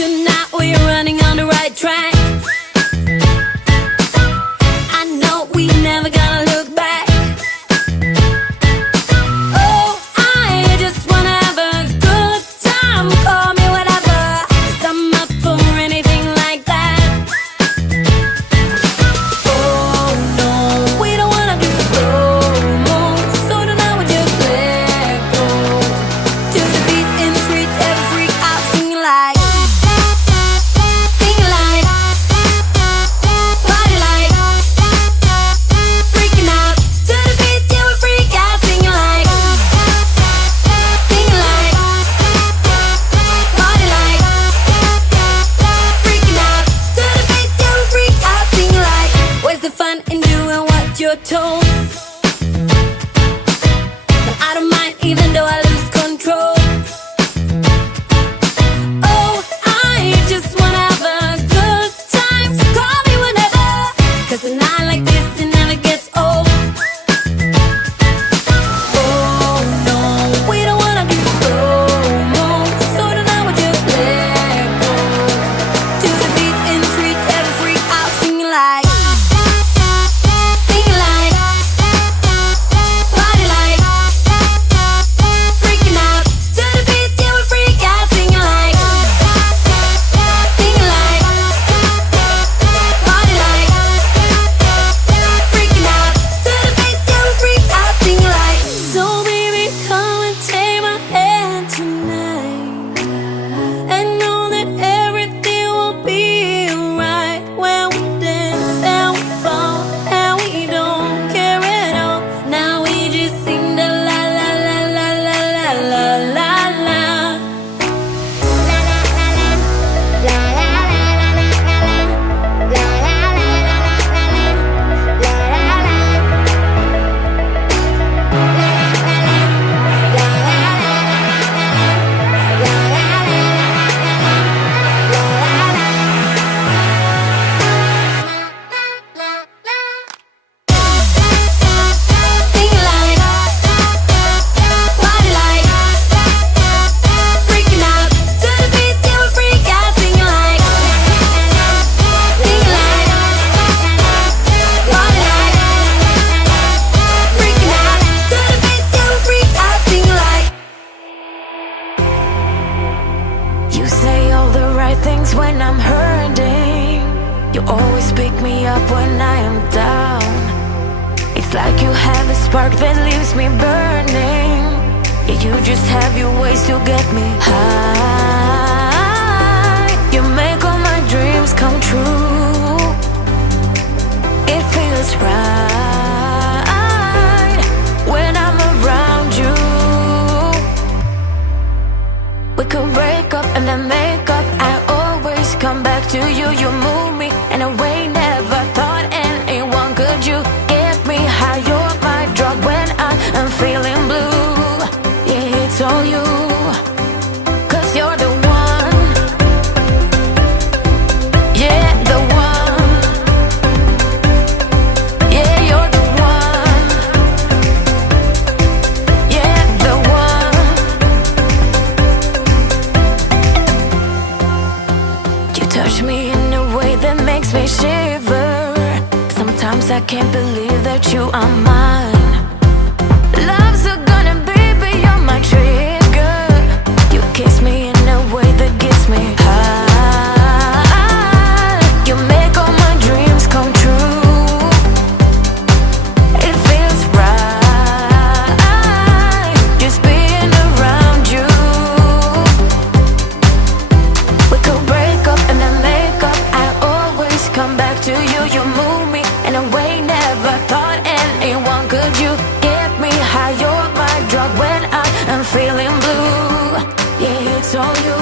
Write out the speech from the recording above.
tonight we're running on the right track. I know we never gonna look back. Oh, I just wanna have a good time. Call me whatever, 'cause I'm up for anything like that. Oh no, we don't wanna do slow-mo, so tonight we just let go. To the beat in the streets, every freak out singing like, party like, freaking out. To the beat, yeah, we freak out singing like, party like, freaking out. To the beat, yeah, we freak out singing like. Where's the fun in doing what you're told? But I don't mind even though I lose control. Oh, I just wanna have a good time, so call me whenever, 'cause a night like this, it never gets old. Oh no, we don't wanna do slow-mo, so tonight we just let go. To the beat in the streets, every freak out singing like, party like, freaking out. To the beat, yeah, we freak out singing like, party like, freaking out. To the beat, yeah, we freak out singing like. So baby, come and take my hand tonight, and know that everything will be alright when we dance and we fall and we don't care at all. Now we just sing the la la la la la la la la la. Singing like, party like, freaking out. To the beat, yeah, we freak out singing like, party like, freaking out. To the beat, yeah, we freak out singing like. You say all the right things when I'm hurting. You always pick me up when I am down. It's like you have a spark that leaves me burning. Yeah, you just have your ways to get me high. You make all my dreams come true. It feels right when I'm around you. We could break up and then make up. I always come back to you. You move me in a way never thought anyone could. You get me high. You're my drug when I am feeling blue. Yeah, it's all you, 'cause you're the one. Yeah, the one. Yeah, you're the one. Yeah, the one. You touch me in a way that makes me shiver. Sometimes I can't believe that you are mine. Love's a gun and baby, you're my trigger. You kiss me in a way that gets me high. You make all my dreams come true. It feels right just being around you. We could break up and then make up. I always come back to you. You move me in a way never thought anyone could. You get me high. You're my drug when I am feeling blue. Yeah, it's all you.